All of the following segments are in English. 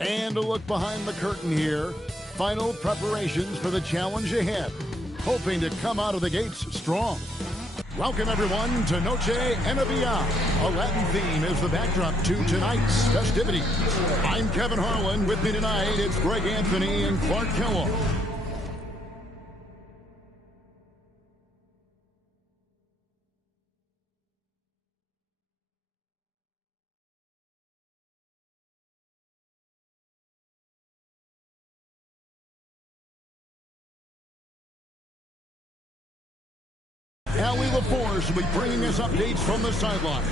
And a look behind the curtain here. Final preparations for the challenge ahead. Hoping to come out of the gates strong. Welcome everyone to Noche Enavia. A Latin theme is the backdrop to tonight's festivities. I'm Kevin Harlan. With me tonight, it's Greg Anthony and Clark Kellogg. Hali will be bringing us updates from the sideline.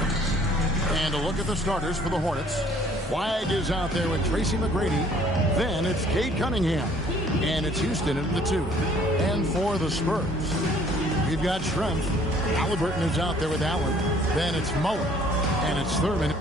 And a look at the starters for the Hornets. Flag is out there with Tracy McGrady. Then it's Cade Cunningham. And it's Houston at the 2. And for the Spurs, we've got Schrempf. Halliburton is out there with Allen. Then it's Mullins. And it's Thurman.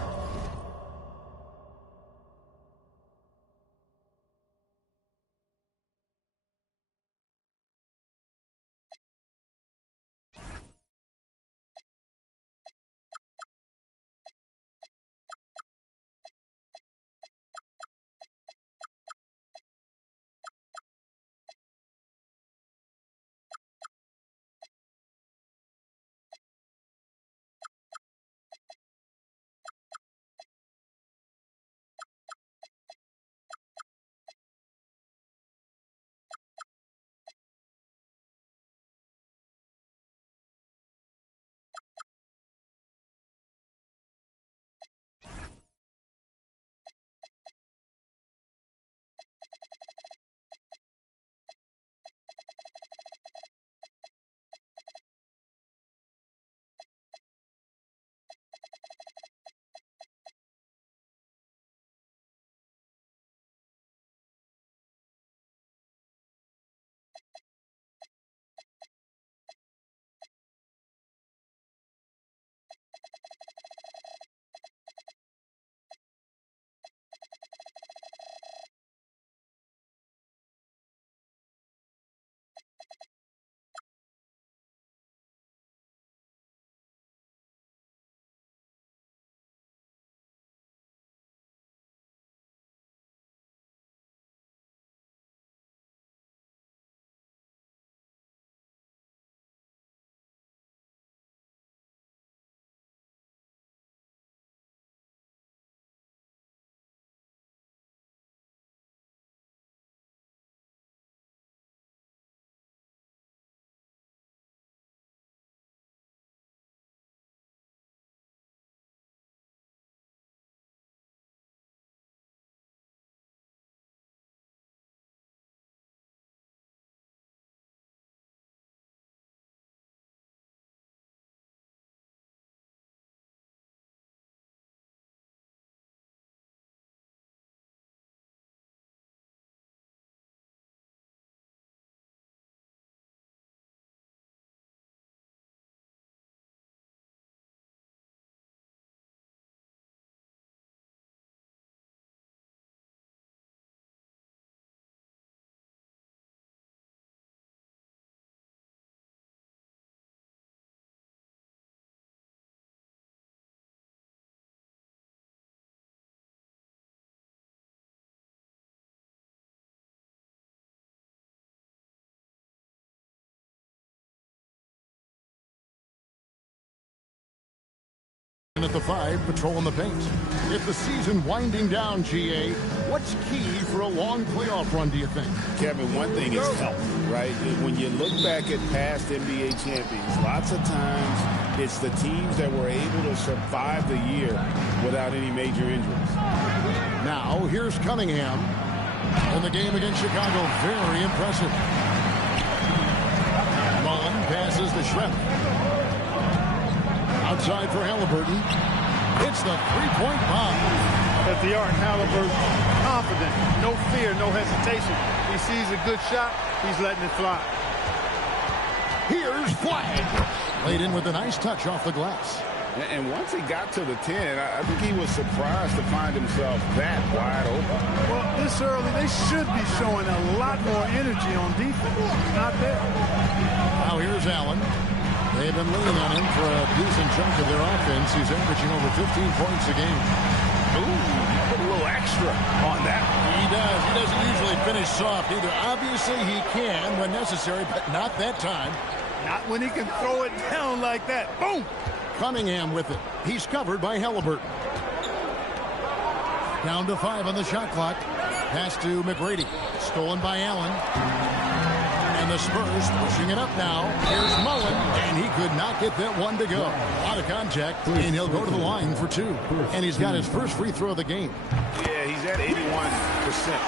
At the 5, patrolling the paint. If the season winding down, GA, what's key for a long playoff run, do you think? Kevin, one thing is health, right? When you look back at past NBA champions, lots of times it's the teams that were able to survive the year without any major injuries. Now, here's Cunningham. In the game against Chicago, very impressive. Mullins passes to Schrempf. Outside for Halliburton. It's the three-point bomb. At the arc, Halliburton, confident, no fear, no hesitation. He sees a good shot, he's letting it fly. Here's Flag. Laid in with a nice touch off the glass. And once he got to the 10, I think he was surprised to find himself that wide open. Well, this early, they should be showing a lot more energy on defense. Not there. Now here's Allen. They've been leaning on him for a decent chunk of their offense. He's averaging over 15 points a game. Ooh, he put a little extra on that. He does. He doesn't usually finish soft either. Obviously, he can when necessary, but not that time. Not when he can throw it down like that. Boom! Cunningham with it. He's covered by Halliburton. Down to 5 on the shot clock. Pass to McGrady. Stolen by Allen. And the Spurs pushing it up now. Here's Mullins, and he could not get that one to go. A lot of contact, and he'll go to the line for 2. And he's got his first free throw of the game. Yeah, he's at 81%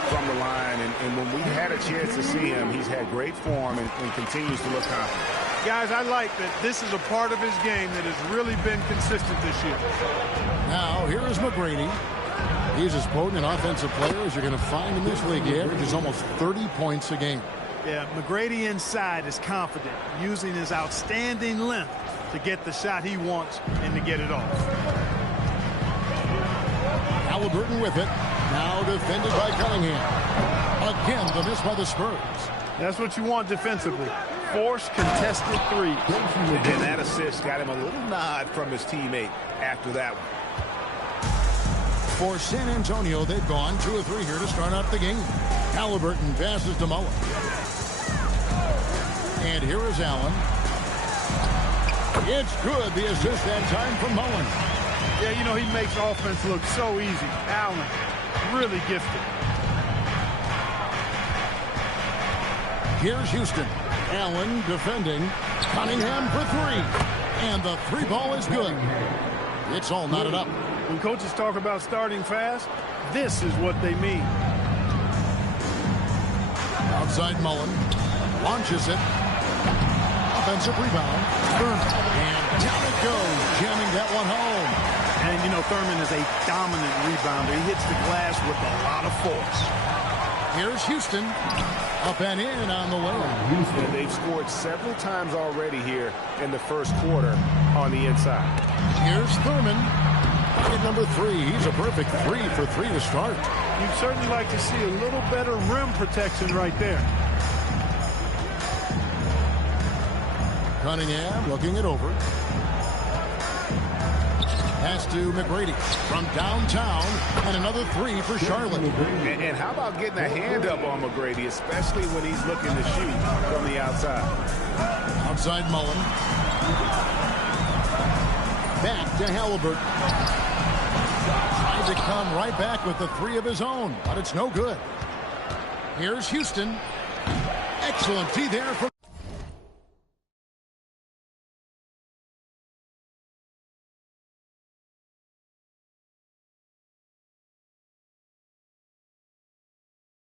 from the line, and when we had a chance to see him, he's had great form and continues to look confident. Guys, I like that this is a part of his game that has really been consistent this year. Now, here is McGrady. He's as potent an offensive player as you're going to find in this league. He averages almost 30 points a game. Yeah, McGrady inside is confident, using his outstanding length to get the shot he wants and to get it off. Halliburton with it. Now defended by Cunningham. Again, the miss by the Spurs. That's what you want defensively. Force contested threes. And that assist got him a little nod from his teammate after that one. For San Antonio, they've gone 2 of 3 here to start out the game. Halliburton passes to Mullins. And here is Allen. It's good, the assist that time from Mullins. Yeah, you know, he makes offense look so easy. Allen, really gifted. Here's Houston. Allen defending. Cunningham for 3. And the 3 ball is good. It's all knotted up. When coaches talk about starting fast, this is what they mean. Outside Mullins. Launches it. Offensive rebound. And down it goes. Jamming that one home. And, you know, Thurman is a dominant rebounder. He hits the glass with a lot of force. Here's Houston. Up and in on the way. And they've scored several times already here in the first quarter on the inside. Here's Thurman. At number 3, he's a perfect 3 for 3 to start. You'd certainly like to see a little better rim protection right there. Cunningham looking it over. Pass to McGrady from downtown, and another 3 for Charlotte. And how about getting a hand up on McGrady, especially when he's looking to shoot from the outside. Outside Mullins. Back to Halliburton. Tried to come right back with the 3 of his own, but it's no good. Here's Houston. Excellent D there from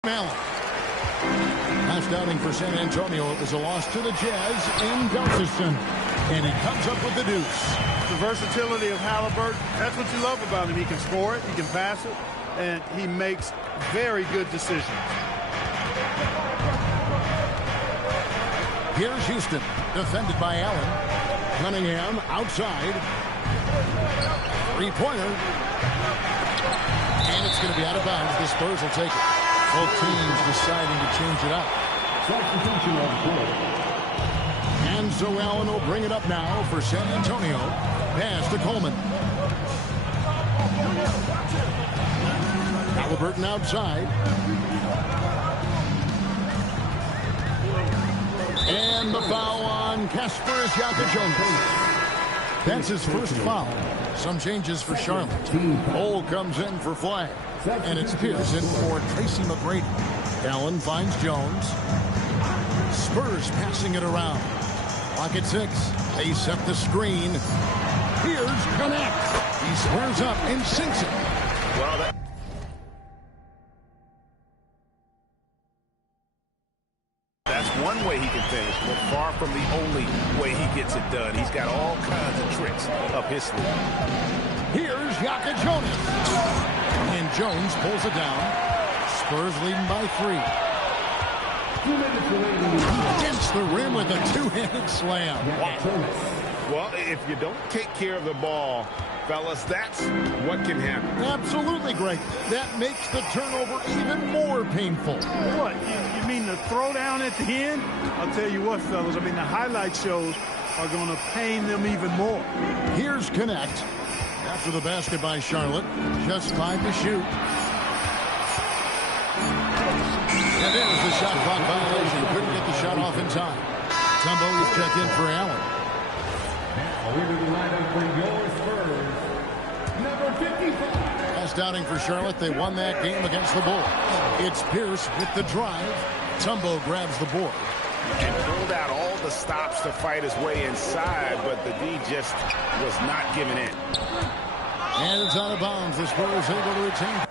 Allen. Last outing for San Antonio, it was a loss to the Jazz in Galveston. And he comes up with the deuce. The versatility of Halliburton, that's what you love about him. He can score it, he can pass it, and he makes very good decisions. Here's Houston, defended by Allen. Cunningham outside. 3-pointer. And it's going to be out of bounds. The Spurs will take it. Both teams deciding to change it up. And so Allen will bring it up now for San Antonio. Pass to Coleman. Halliburton outside. And the foul on Kasper Jones. That's his first foul. Some changes for Charlotte. Cole comes in for flag. And it's Pierce in for Tracy McGrady. Allen finds Jones. Spurs passing it around. Clock at 6. They set the screen. Here's Connect. He squares up and sinks it. Well, that's one way he can finish, but far from the only way he gets it done. He's got all kinds of tricks up his sleeve. Here's Jonas. And Jones pulls it down. Spurs leading by 3. Against the rim with a 2-handed slam. Wow. Well, if you don't take care of the ball, fellas, that's what can happen. Absolutely, Greg. That makes the turnover even more painful. What? You mean the throwdown at the end? I'll tell you what, fellas. I mean, the highlight shows are going to pain them even more. Here's Connect. After the basket by Charlotte, just 5 to shoot. And there's the shot clock violation. Couldn't get the shot off in time. Tumbo is checked in for Allen. Leaving the lineup for your Spurs, number 55. Last outing for Charlotte, they won that game against the Bulls. It's Pierce with the drive. Tumbo grabs the board. And pulled out all the stops to fight his way inside, but the D just was not giving in. And it's out of bounds. The Spurs able to retain.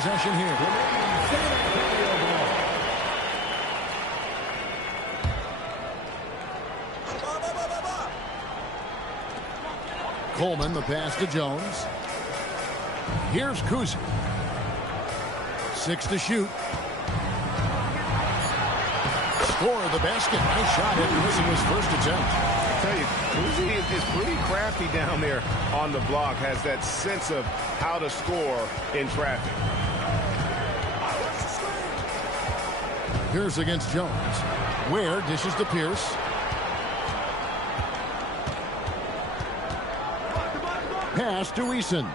possession here. Coleman, the pass to Jones. Here's Kuzi. 6 to shoot. Score the basket. Nice shot after missing his first attempt. I tell you, Kuzi is pretty crafty down there on the block. Has that sense of how to score in traffic. Pierce against Jones. Ware dishes to Pierce. Pass to Eason.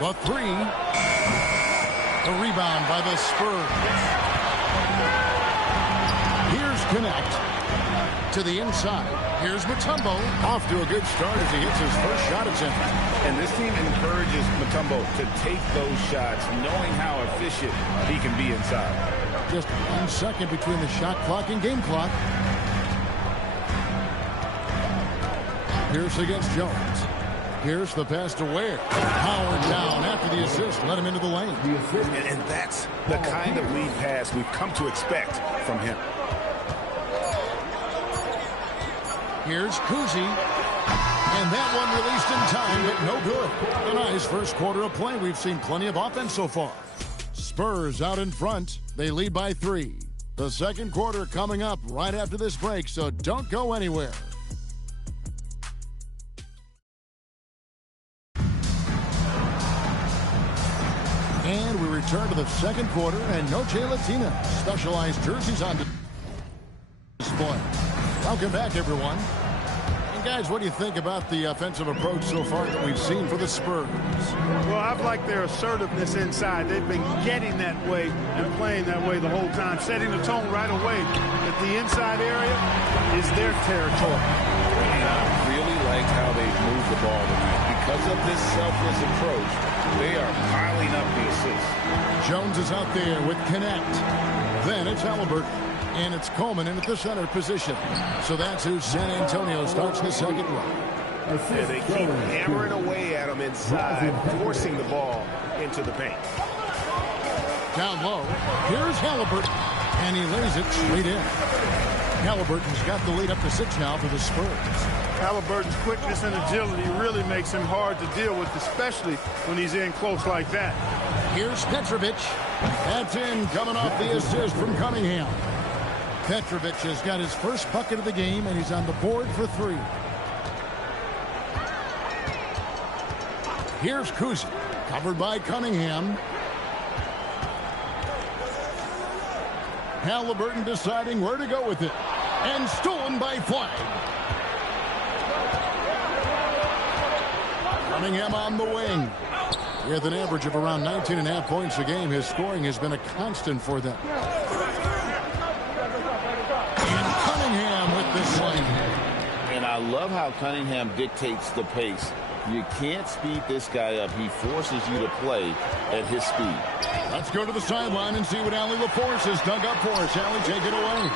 The 3. The rebound by the Spurs. Here's Connect to the inside. Here's Mutombo. Off to a good start as he hits his first shot attempt. And this team encourages Mutombo to take those shots, knowing how efficient he can be inside. Just 1 second between the shot clock and game clock. Pierce against Jones. Pierce the pass to Ware. Howard down after the assist. Let him into the lane. And that's the kind of lead pass we've come to expect from him. Here's Kuzi. And that one released in time, but no good. A nice first quarter of play. We've seen plenty of offense so far. Spurs out in front. They lead by 3. The second quarter coming up right after this break, so don't go anywhere. And we return to the second quarter, and Noche Latina specialized jerseys on display. Welcome back, everyone. And guys, what do you think about the offensive approach so far that we've seen for the Spurs? Well, I've liked their assertiveness inside. They've been getting that way and playing that way the whole time, setting the tone right away that the inside area is their territory. And I really like how they've moved the ball tonight. Because of this selfless approach, they are piling up the assists. Jones is out there with Connect. Then it's Halliburton. And it's Coleman in at the center position. So that's who San Antonio starts the second run. And they keep hammering away at them inside, forcing the ball into the paint. Down low. Here's Halliburton. And he lays it straight in. Halliburton's got the lead up to 6 now for the Spurs. Halliburton's quickness and agility really makes him hard to deal with, especially when he's in close like that. Here's Petrovic. That's in, coming off the assist from Cunningham. Petrovic has got his first bucket of the game, and he's on the board for 3. Here's Kuzi, covered by Cunningham. Halliburton deciding where to go with it. And stolen by Flag. Cunningham on the wing. With an average of around 19.5 points a game, his scoring has been a constant for them. And Cunningham with the slam. And I love how Cunningham dictates the pace. You can't speed this guy up. He forces you to play at his speed. Let's go to the sideline and see what Allie LaForce has dug up for us. Allie, take it away.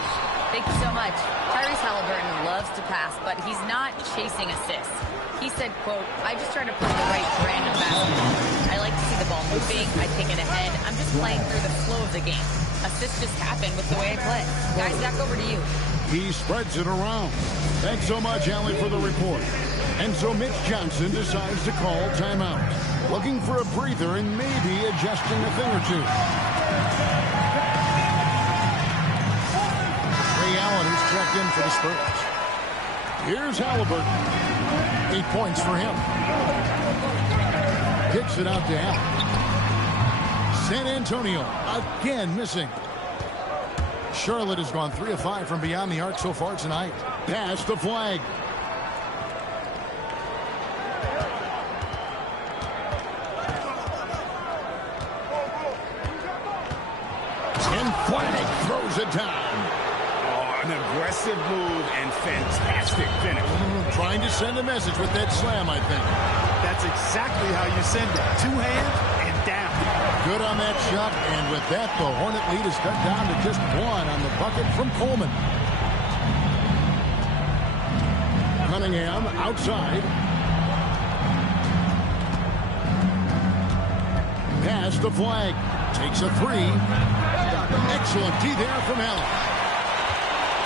Thank you so much. Tyrese Halliburton loves to pass, but he's not chasing assists. He said, quote, I just try to play the right brand of basketball. I like to see the ball moving. I take it ahead. I'm just playing through the flow of the game. Assists just happen with the way I play. Guys, back over to you. He spreads it around. Thanks so much, Allie, for the report. And so Mitch Johnson decides to call timeout. Looking for a breather and maybe adjusting a thing or two. Ray Allen is checked in for the Spurs. Here's Halliburton. 8 points for him. Kicks it out to Allen. San Antonio again missing. Charlotte has gone 3 of 5 from beyond the arc so far tonight. Pass the Flag. And Flag throws it down. An aggressive move and fantastic finish. Trying to send a message with that slam, I think. That's exactly how you send it. 2 hands and down. Good on that shot, and with that, the Hornet lead is cut down to just 1 on the bucket from Coleman. Cunningham outside. Pass to Flag. Takes a three. Excellent D there from Allen.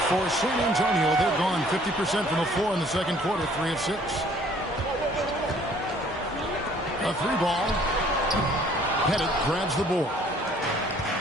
For San Antonio, they've gone 50% from the floor in the second quarter, 3 of 6. A three ball. Pettit grabs the board.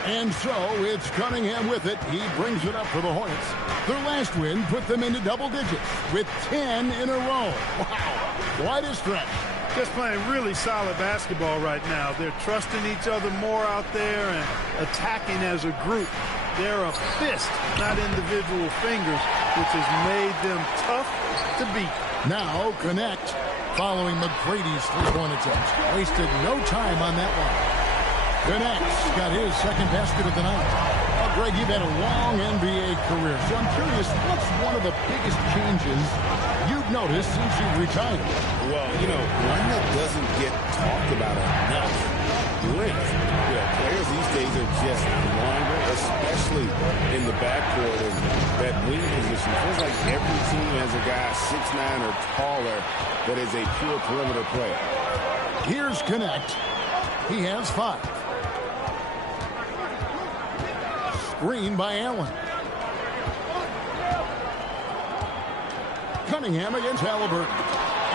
And so it's Cunningham with it. He brings it up for the Hornets. Their last win put them into double digits with 10 in a row. Wow, quite a stretch. Just playing really solid basketball right now. They're trusting each other more out there and attacking as a group. They're a fist, not individual fingers, which has made them tough to beat. Now connect following McGrady's three-point attempt. Wasted no time on that one. Connect's got his second basket of the night. Oh, Greg, you've had a long NBA career, so I'm curious, what's one of the biggest changes you've noticed since you've retired? Well, you know, one that doesn't get talked about enough. Length. Players these days are just longer, especially in the backcourt and that wing position. Feels like every team has a guy 6'9" or taller that is a pure perimeter player. Here's Connect. He has 5. Screen by Allen. Cunningham against Halliburton.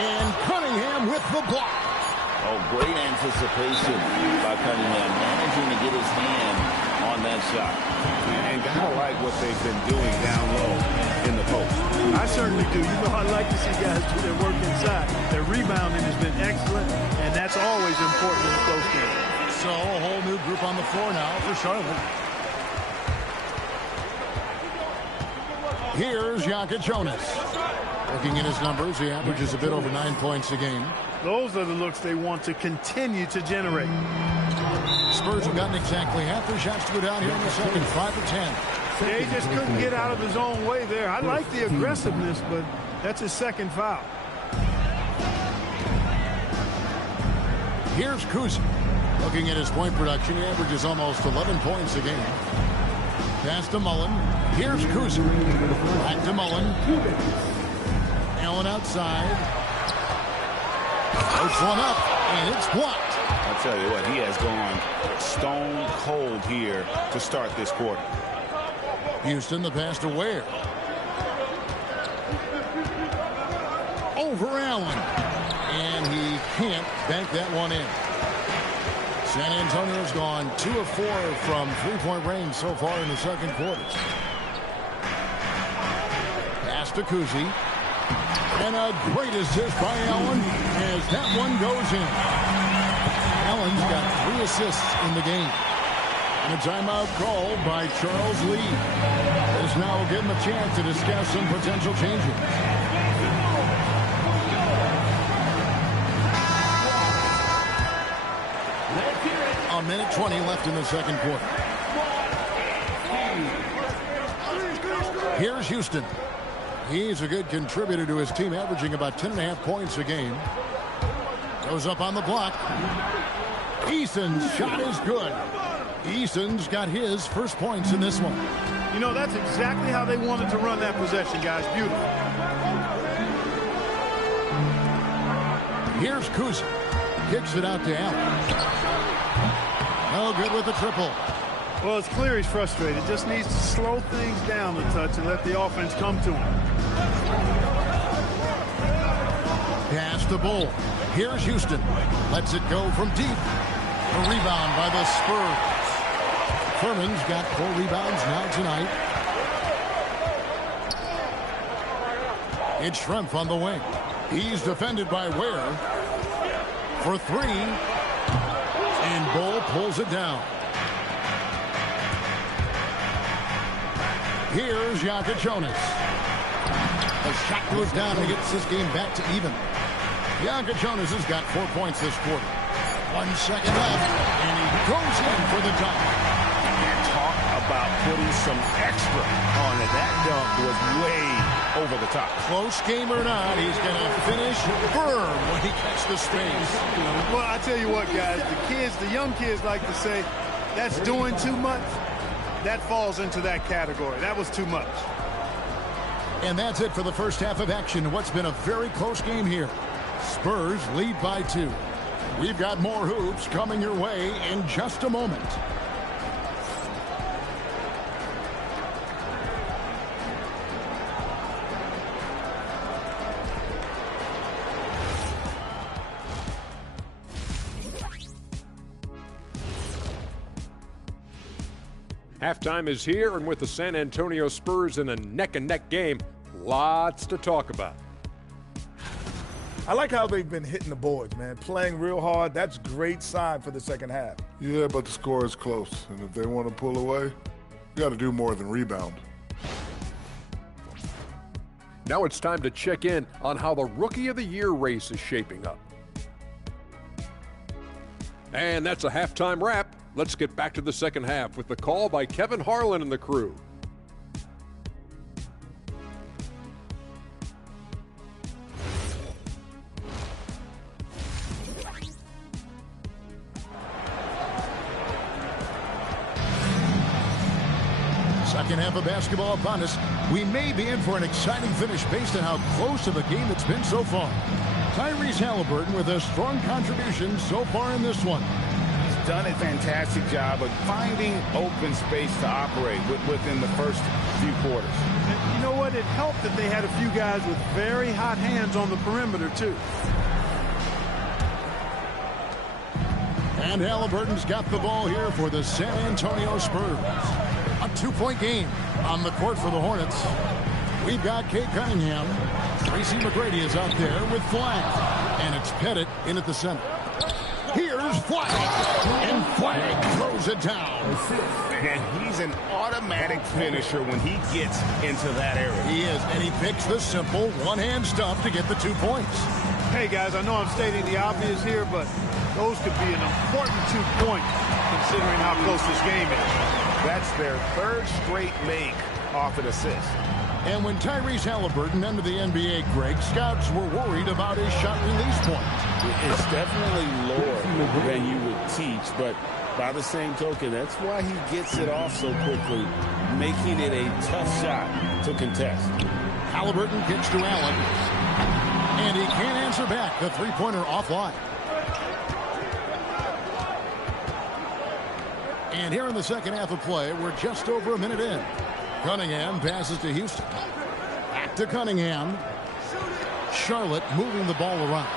And Cunningham with the block. Oh, great anticipation by Cunningham, managing to get his hand on that shot. And gotta like what they've been doing down low in the post. I certainly do. You know, I like to see guys do their work inside. Their rebounding has been excellent, and that's always important in a close game. So a whole new group on the floor now for Charlotte. Here's Jonas. Looking at his numbers, he averages a bit over 9 points a game. Those are the looks they want to continue to generate. Spurs have gotten exactly half their shots to go down here in the second, 5 of 10. Yeah, he just couldn't get out of his own way there. I like the aggressiveness, but that's his second foul. Here's Kuzi. Looking at his point production, he averages almost 11 points a game. Pass to Mullins. Here's Kuzi. Back to Mullins. Allen outside. Puts one up, and it's blocked. I'll tell you what, he has gone stone cold here to start this quarter. Houston, the pass to Ware. Over Allen. And he can't bank that one in. San Antonio's gone 2 of 4 from three-point range so far in the second quarter. Pass to Kuzi. And a great assist by Allen as that one goes in. Allen's got 3 assists in the game. And a timeout called by Charles Lee. This now will give him a chance to discuss some potential changes. A minute 20 left in the second quarter. Here's Houston. He's a good contributor to his team, averaging about 10.5 points a game. Goes up on the block. Eason's shot is good. Eason's got his first points in this one. You know, that's exactly how they wanted to run that possession, guys. Beautiful. Here's Kuzi. Kicks it out to Allen. No good with the triple. Well, it's clear he's frustrated. Just needs to slow things down a touch and let the offense come to him. Pass to Bull. Here's Houston. Lets it go from deep. A rebound by the Spurs. Furman's got 4 rebounds now tonight. It's Schrempf on the wing. He's defended by Ware for 3. And Bull pulls it down. Here's Jonas. The shot goes down and gets this game back to even. Jonas has got 4 points this quarter. 1 second left, and he goes in for the dunk. Talk about putting some extra on it. That dunk was way over the top. Close game or not, he's going to finish firm when he gets the space. Well, I tell you what, guys, the young kids like to say, that's doing too much. That falls into that category. That was too much. And that's it for the first half of action. What's been a very close game here. Spurs lead by 2. We've got more hoops coming your way in just a moment. Halftime is here, and with the San Antonio Spurs in a neck-and-neck game, lots to talk about. I like how they've been hitting the boards, man. Playing real hard. That's a great sign for the second half. Yeah, but the score is close. And if they want to pull away, you got to do more than rebound. Now it's time to check in on how the Rookie of the Year race is shaping up. And that's a halftime wrap. Let's get back to the second half with the call by Kevin Harlan and the crew. Second half of basketball upon us. We may be in for an exciting finish based on how close of a game it's been so far. Tyrese Haliburton with a strong contribution so far in this one. Done a fantastic job of finding open space to operate within the first few quarters. And you know what? It helped that they had a few guys with very hot hands on the perimeter, too. And Haliburton's got the ball here for the San Antonio Spurs. A 2-point game on the court for the Hornets. We've got Cade Cunningham. Tracy McGrady is out there with Flag. And it's Pettit in at the center. Here's Flag, and Flag throws it down. And he's an automatic finisher when he gets into that area. He is, and he picks the simple one-hand stuff to get the 2 points. Hey, guys, I know I'm stating the obvious here, but those could be an important 2 points considering how close this game is. That's their third straight make off an assist. And when Tyrese Haliburton entered the NBA, Greg, scouts were worried about his shot release point. It's definitely lower than you would teach, but by the same token, that's why he gets it off so quickly, making it a tough shot to contest. Haliburton kicks to Allen, and he can't answer back. The three-pointer offline. And here in the second half of play, we're just over a minute in. Cunningham passes to Houston. Back to Cunningham. Charlotte moving the ball around.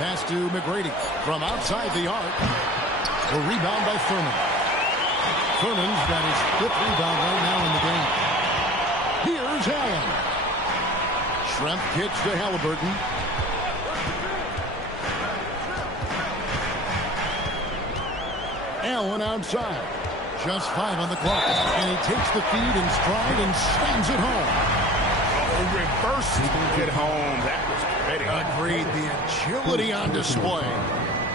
Pass to McGrady from outside the arc. The rebound by Furman. Furman's got his 5th rebound right now in the game. Here's Allen. Schrempf kicks to Haliburton. Allen outside. Just 5 on the clock. And he takes the feed in stride and slams it home. Reverse it home. That was pretty. Agreed. The agility on display.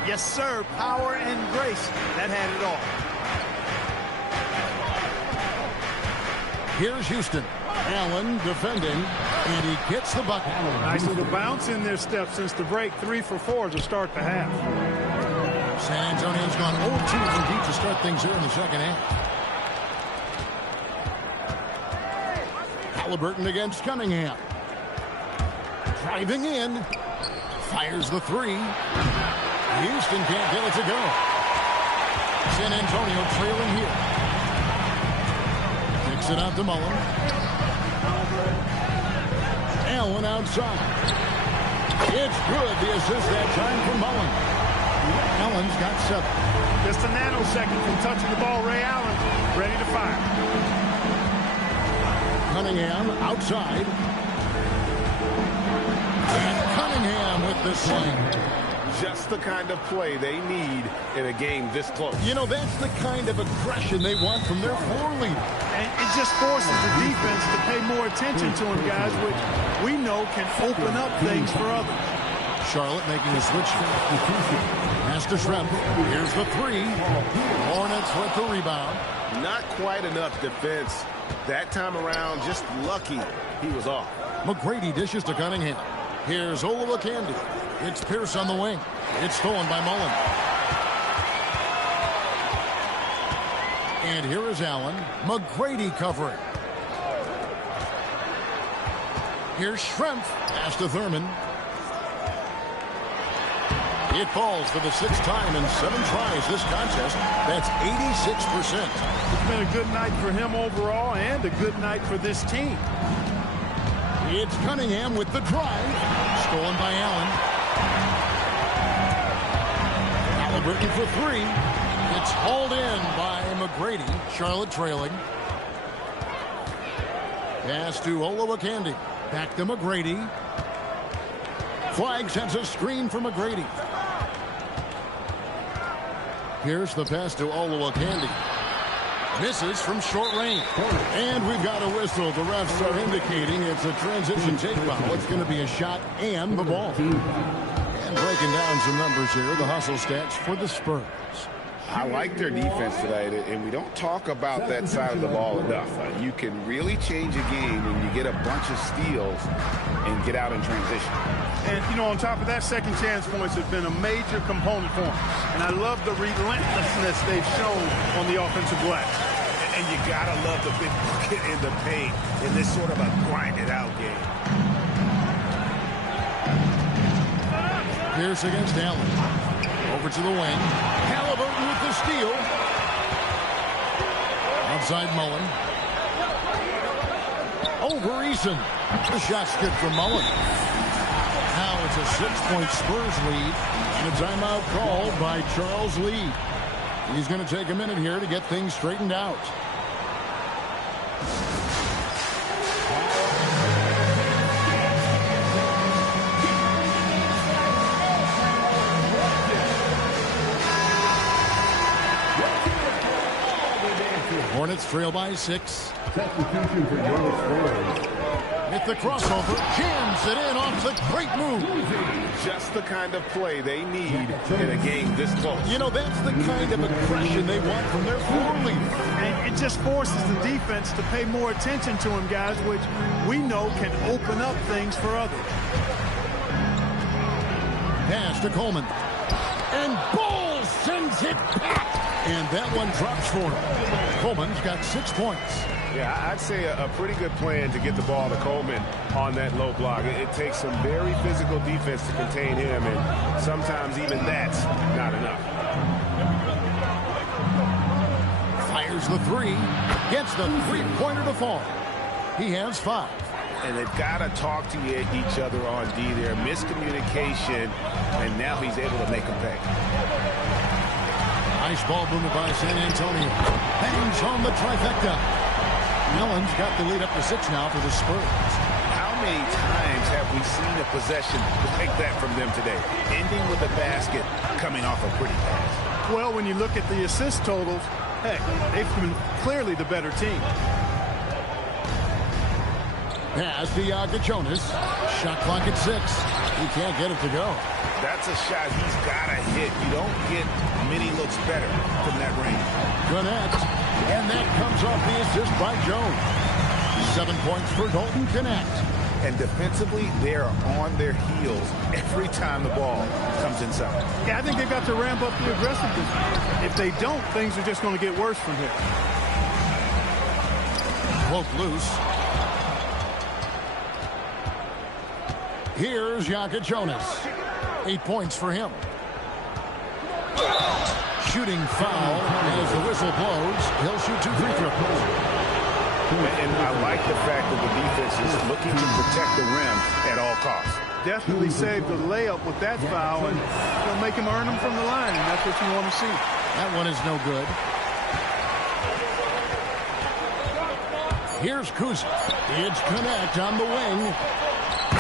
Yes, sir. Power and grace. That had it all. Here's Houston. Allen defending, and he gets the bucket. Nice little bounce in their step since the break. 3 for 4 to start the half. San Antonio's gone 0-2 from deep to start things here in the second half. Haliburton against Cunningham. Driving in. Fires the 3. Houston can't get it to go. San Antonio trailing here. Kicks it out to Mullins. Allen outside. It's good. The assist that time from Mullins. Allen's got 7. Just a nanosecond from touching the ball. Ray Allen ready to fire. Cunningham outside. And Cunningham with the swing. Just the kind of play they need in a game this close. You know, that's the kind of aggression they want from their floor leader. And it just forces the defense to pay more attention to him, guys, which we know can open up things for others. Charlotte making a switch. Pass to Schrempf. Here's the 3. Hornets with the rebound. Not quite enough defense that time around. Just lucky he was off. McGrady dishes to Cunningham. Here's Olowokandi. It's Pierce on the wing. It's stolen by Mullins. And here is Allen. McGrady covering. Here's Schrempf. Pass to Thurman. It falls for the 6th time in 7 tries this contest. That's 86%. It's been a good night for him overall and a good night for this team. It's Cunningham with the drive. Stolen by Allen. Halliburton for 3. It's hauled in by McGrady. Charlotte trailing. Pass to Olowokandi. Back to McGrady. Flag sends a screen for McGrady. Here's the pass to Olowokandi. Misses from short range. And we've got a whistle. The refs are indicating it's a transition take foul. It's going to be a shot and the ball. And breaking down some numbers here, the hustle stats for the Spurs. I like their defense tonight, and we don't talk about that side of the ball enough. You can really change a game when you get a bunch of steals and get out in transition. And, you know, on top of that, second chance points have been a major component for them. And I love the relentlessness they've shown on the offensive glass. And you got to love the big bucket in the paint in this sort of a grinded-out game. Pierce against Allen. Over to the wing. Halliburton with the steal. Outside Mullins. Over Eason. The shot's good for Mullins. Now it's a 6-point Spurs lead. And a timeout called by Charles Lee. He's going to take a minute here to get things straightened out. Hornets trail by 6. Substitution for your Spurs. Hit the crossover, jams it in off the great move. Just the kind of play they need in a game this close. You know, that's the kind of aggression they want from their floor leader. And it just forces the defense to pay more attention to him, guys, which we know can open up things for others. Pass to Coleman. And Bull sends it back. And that one drops for him. Coleman's got 6 points. Yeah, I'd say a pretty good plan to get the ball to Coleman on that low block. It takes some very physical defense to contain him, and sometimes even that's not enough. Fires the 3. Gets the 3-pointer to fall. He has 5. And they've got to talk to each other on D there. Miscommunication, and now he's able to make them pay. Nice ball movement by San Antonio. Bangs on the trifecta. Mullins got the lead up to 6 now for the Spurs. How many times have we seen a possession like that from them today? Ending with a basket, coming off a pretty pass. Well, when you look at the assist totals, heck, they've been clearly the better team. Pass to Jonas. Shot clock at 6. He can't get it to go. That's a shot he's got to hit. You don't get many looks better from that range. Connect. And that comes off the assist by Jones. 7 points for Dalton Connect. And defensively, they're on their heels every time the ball comes inside. Yeah, I think they've got to ramp up the aggressiveness. If they don't, things are just going to get worse from here. Cloak loose. Here's Jonas. 8 points for him. Shooting foul as the whistle blows. He'll shoot 2 free throws. And I like the fact that the defense is looking to protect the rim at all costs. Definitely saved the layup with that foul, and it'll make him earn them from the line, and that's what you want to see. That one is no good. Here's Kuzma. It's Connect on the wing.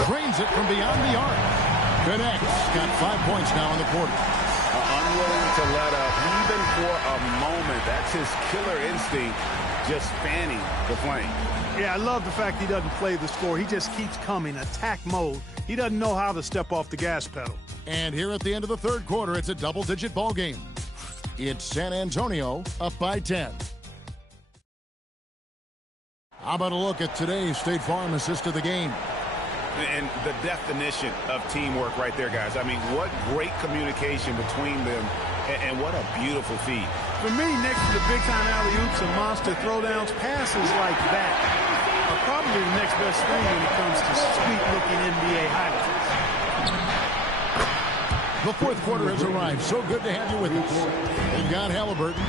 Drains it from beyond the arc. Connect's got 5 points now in the quarter. Unwilling to let up, even for a moment. That's his killer instinct, just fanning the flame. Yeah, I love the fact he doesn't play the score. He just keeps coming, attack mode. He doesn't know how to step off the gas pedal. And here at the end of the third quarter, it's a double-digit ball game. It's San Antonio up by 10. How about a look at today's State Farm assist of the game? And the definition of teamwork right there, guys. I mean, what great communication between them, and what a beautiful feed. For me, next to the big-time alley-oops and monster throwdowns, passes like that are probably the next best thing when it comes to sweet-looking NBA highlights. The fourth quarter has arrived. So good to have you with us. They've got Halliburton.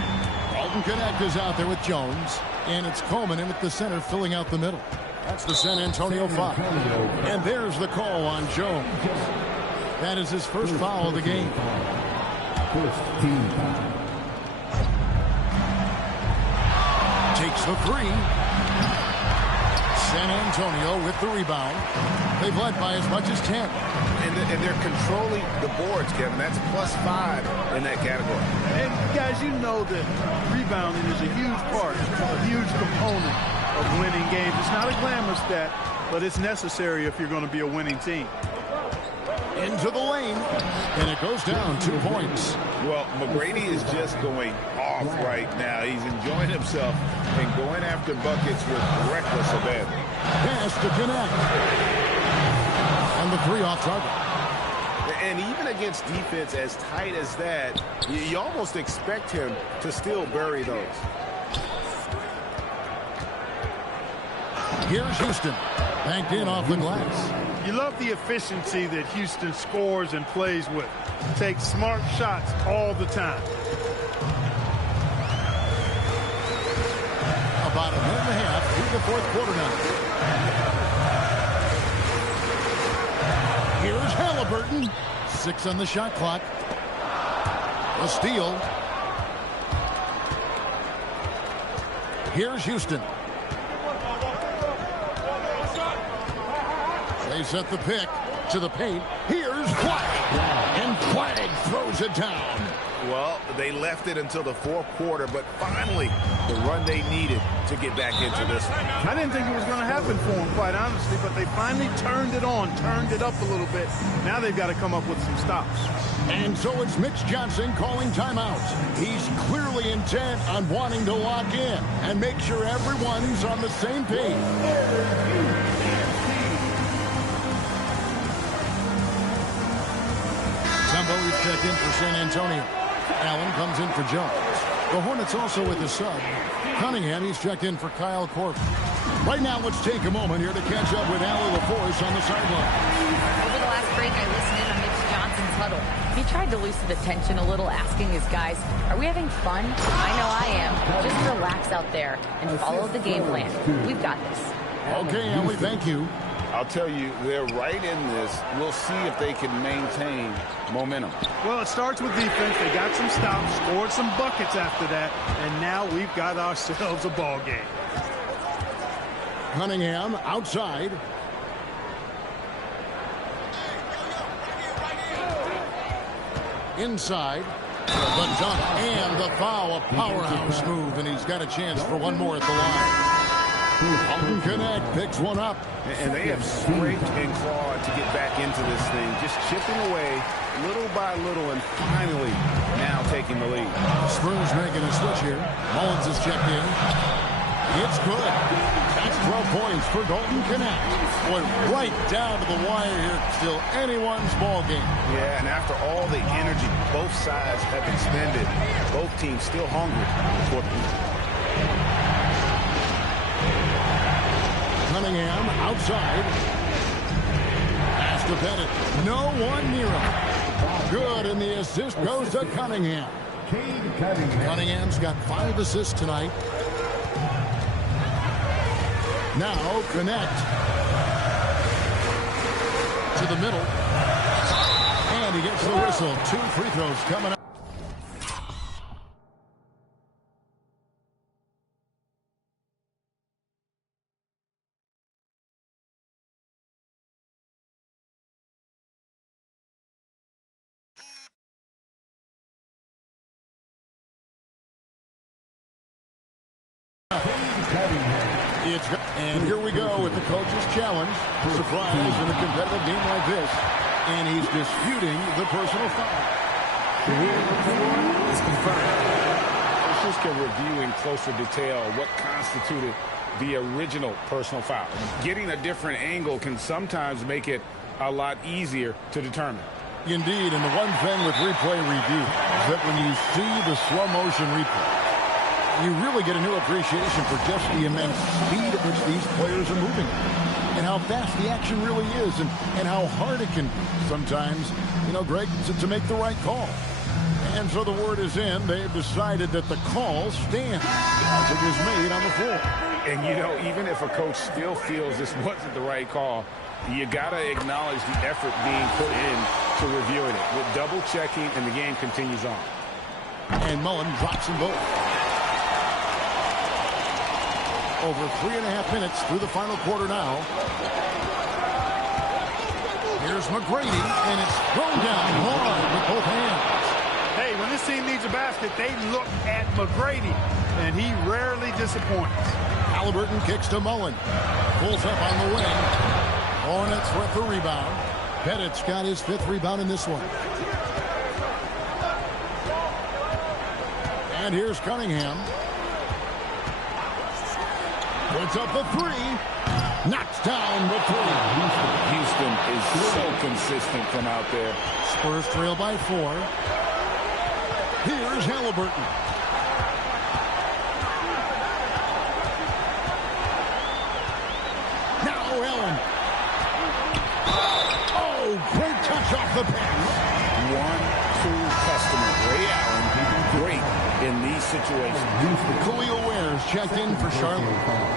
Dalton Connect is out there with Jones. And it's Coleman in at the center filling out the middle. That's the San Antonio foul. And there's the call on Jones. That is his first foul of the game. First team foul. Takes the three. San Antonio with the rebound. They've led by as much as 10. And they're controlling the boards, Kevin. That's +5 in that category. And guys, you know that rebounding is a huge part, a huge component of winning games. It's not a glamour stat, but it's necessary if you're going to be a winning team. Into the lane, and it goes down 2 points. Well, McGrady is just going off right now. He's enjoying himself and going after buckets with reckless abandon. Pass to Connect. And the three off target. And even against defense as tight as that, you almost expect him to still bury those. Here's Houston. Banked in off the glass. You love the efficiency that Houston scores and plays with. Takes smart shots all the time. About a minute and a half through the fourth quarter now. Here's Halliburton. 6 on the shot clock. A steal. Here's Houston. They set the pick to the paint. Here's Flagg. And Flagg throws it down. Well, they left it until the fourth quarter, but finally the run they needed to get back into this one. I didn't think it was going to happen for them, quite honestly, but they finally turned it on, turned it up a little bit. Now they've got to come up with some stops. And so it's Mitch Johnson calling timeouts. He's clearly intent on wanting to lock in and make sure everyone's on the same page. Somebody's checked in for San Antonio. Allen comes in for Jones. The Hornets also with the sub. Cunningham, he's checked in for Kyle Korver. Right now, let's take a moment here to catch up with Allie LaForce on the sideline. Over the last break, I listened in on Mitch Johnson's huddle. He tried to loosen the tension a little, asking his guys, are we having fun? I know I am. Just relax out there and follow the game plan. We've got this. Okay, Allie, thank you. I'll tell you, they're right in this. We'll see if they can maintain momentum. Well, it starts with defense. They got some stops, scored some buckets after that, and now we've got ourselves a ball game. Cunningham outside. Inside. The dunk and the foul. A powerhouse move, and he's got a chance for one more at the line. Dalton Connect picks one up. And they have scraped and clawed to get back into this thing, just chipping away little by little and finally now taking the lead. Spurs making a switch here. Mullins is checked in. It's good. That's 12 points for Dalton Connect. Boy, right down to the wire here. Still anyone's ball game. Yeah, and after all the energy both sides have expended, both teams still hungry for the Cunningham outside. Pass to Bennett. No one near him. Good, and the assist goes to Cunningham. Cade Cunningham. Cunningham's got 5 assists tonight. Now Connect to the middle. And he gets the whistle. 2 free throws coming up. And here we go with the coach's challenge. Surprise in a competitive game like this. And he's disputing the personal foul. The rule is confirmed. Let's just review in closer detail what constituted the original personal foul. Getting a different angle can sometimes make it a lot easier to determine. Indeed, and the one thing with replay review is that when you see the slow motion replay, you really get a new appreciation for just the immense speed at which these players are moving. And and how fast the action really is and how hard it can sometimes, Greg, to make the right call. And so the word is in. They've decided that the call stands as it was made on the floor. And, even if a coach still feels this wasn't the right call, you got to acknowledge the effort being put in to reviewing it with double checking, and the game continues on. And Mullins drops them both. Over 3.5 minutes through the final quarter now. Here's McGrady, and it's thrown down hard with both hands. Hey, when this team needs a basket, they look at McGrady, and he rarely disappoints. Halliburton kicks to Mullins. Pulls up on the wing. Hornets with the rebound. Pettit's got his 5th rebound in this one. And here's Cunningham. Puts up the 3. Knocks down the 3. Houston is so consistent from out there. Spurs trail by 4. Here's Halliburton. Now Allen. Oh, great touch off the pass. 1-2 customer. Ray Allen, great in these situations. Khalil Ware's checked in for Charlotte.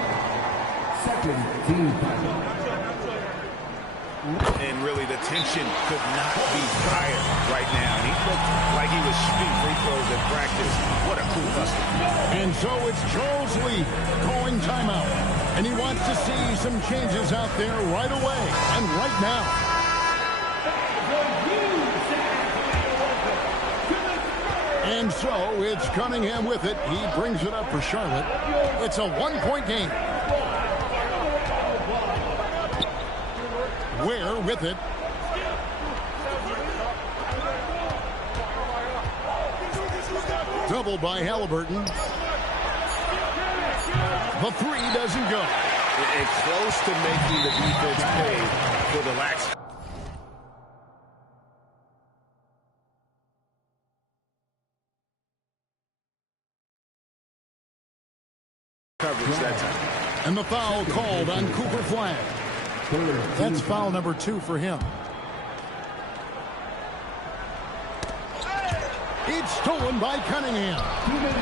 Second team foul. And really, the tension could not be higher right now. And he looked like he was shooting free throws at practice. What a cool customer. And so it's Charles Lee calling timeout. And he wants to see some changes out there right away and right now. And so it's Cunningham with it. He brings it up for Charlotte. It's a 1-point game. Ware with it. Double by Halliburton. The 3 doesn't go. It's close to making the defense pay for the lax coverage that time. And the foul called on Cooper Flag. That's foul number 2 for him. It's stolen by Cunningham.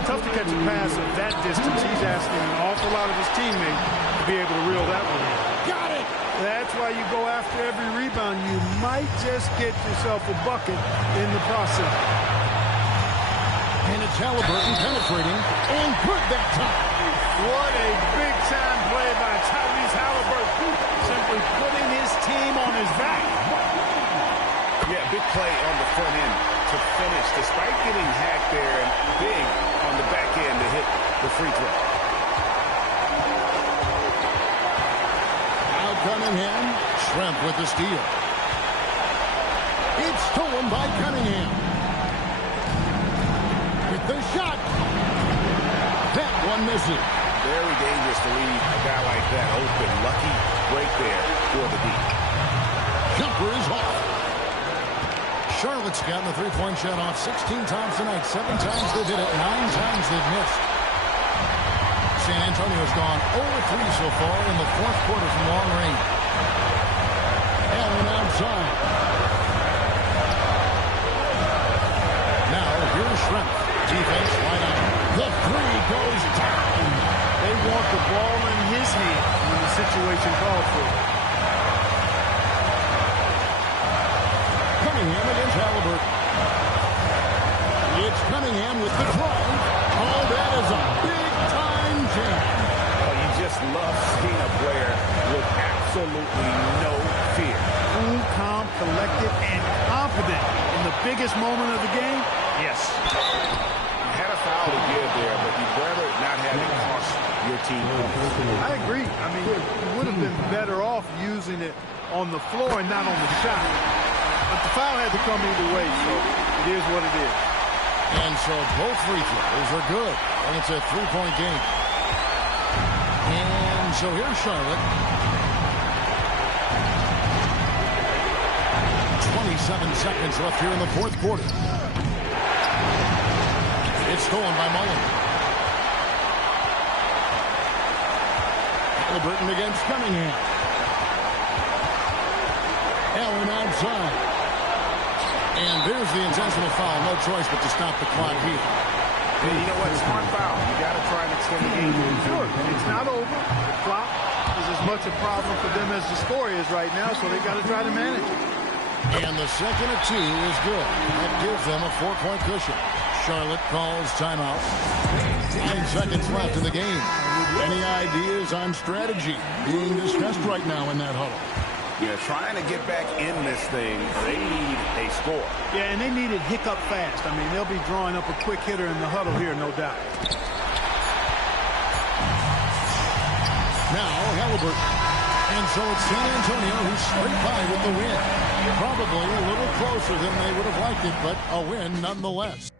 Tough to catch a pass at that distance. He's asking an awful lot of his teammates to be able to reel that one in. Got it! That's why you go after every rebound. You might just get yourself a bucket in the process. And it's Halliburton penetrating, and good that time. What a big-time play by Tyrese Halliburton. Simply putting his team on his back. Yeah, big play on the front end to finish, despite getting hacked there, and big on the back end to hit the free throw. Now Cunningham, Shrimp with the steal. It's stolen by Cunningham. With the shot. That one misses. Very dangerous to leave a guy like that open. Lucky break there for the deep. Jumper is off. Charlotte's gotten the three-point shot off 16 times tonight. 7 times they've hit it, 9 times they've missed. San Antonio's gone 0-3 so far in the 4th quarter from long range. Allen outside. Now here's Shrimp. Defense right on. The 3 goes down. They want the ball in his hand when the situation calls for it. Cunningham against Halliburton. It's Cunningham with the drive. Oh, that is a big-time jam. Oh, you just love seeing a player with absolutely no fear. Cool, calm, collected, and confident in the biggest moment of the game. Yes. You had a foul to give there, but you'd rather not have it cost your team. I agree. I mean, you would have been better off using it on the floor and not on the shot. But the foul had to come either way, so it is what it is. And so both free throws are good. And it's a 3-point game. And so here's Charlotte. 27 seconds left here in the 4th quarter. It's stolen by Mullins. Halliburton against Cunningham. side. And there's the intentional foul. No choice but to stop the clock here. Hey, you know what? Smart foul. You got to try and extend the game. Sure. It's not over. The clock is as much a problem for them as the score is right now, so they got to try to manage it. And the second of 2 is good. That gives them a 4-point cushion. Charlotte calls timeout. 9 seconds left in the game. Any ideas on strategy being discussed right now in that huddle? Yeah, trying to get back in this thing, they need a score. Yeah, and they need it hiccup fast. I mean, they'll be drawing up a quick hitter in the huddle here, no doubt. Now, Halliburton. And so it's San Antonio who's straight by with the win. Probably a little closer than they would have liked it, but a win nonetheless.